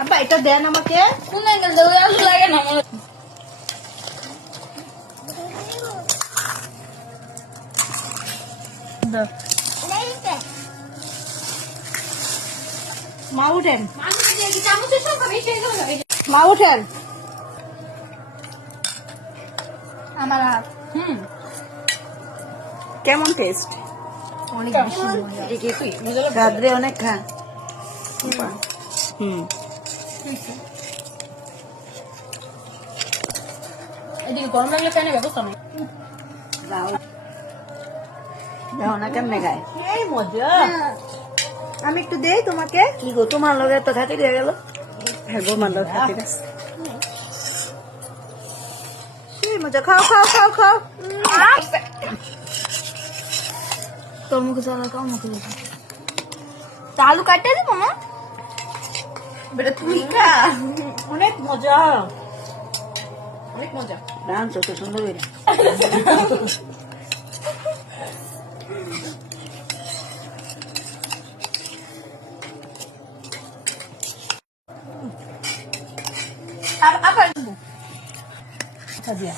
আব্বা এটা দেন আমাকে। কোন অ্যাঙ্গেল দাও আলু লাগে না আমার। দাও। মা উঠেন, মানুষ দিয়ে কি চামচের সংখ্যা বেশি হয়ে যাবে? মা উঠেন। আমার হাত কেমন টেস্ট? অনেক বেশি মজা। গাদরে অনেক খা। এদিকে গরম লাগলে ফ্যানের ব্যবস্থা নেই। দেখো না কেমনে খায়। এই মজা। আমি একটু দেই তোমাকে। কি গো তোমার লগে তো খাতে দিয়ে গেল। হ্যাঁ গো মার লগে খাতে দিস। সেই মজা, খাও খাও খাও খাও। তোর মুখে চলা কাও মুখে চলা। আলু কাটতে দিব না? বেটা তুই খা। অনেক মজা, অনেক মজা। রান তো সুন্দর হইরা। আবার দিয়া।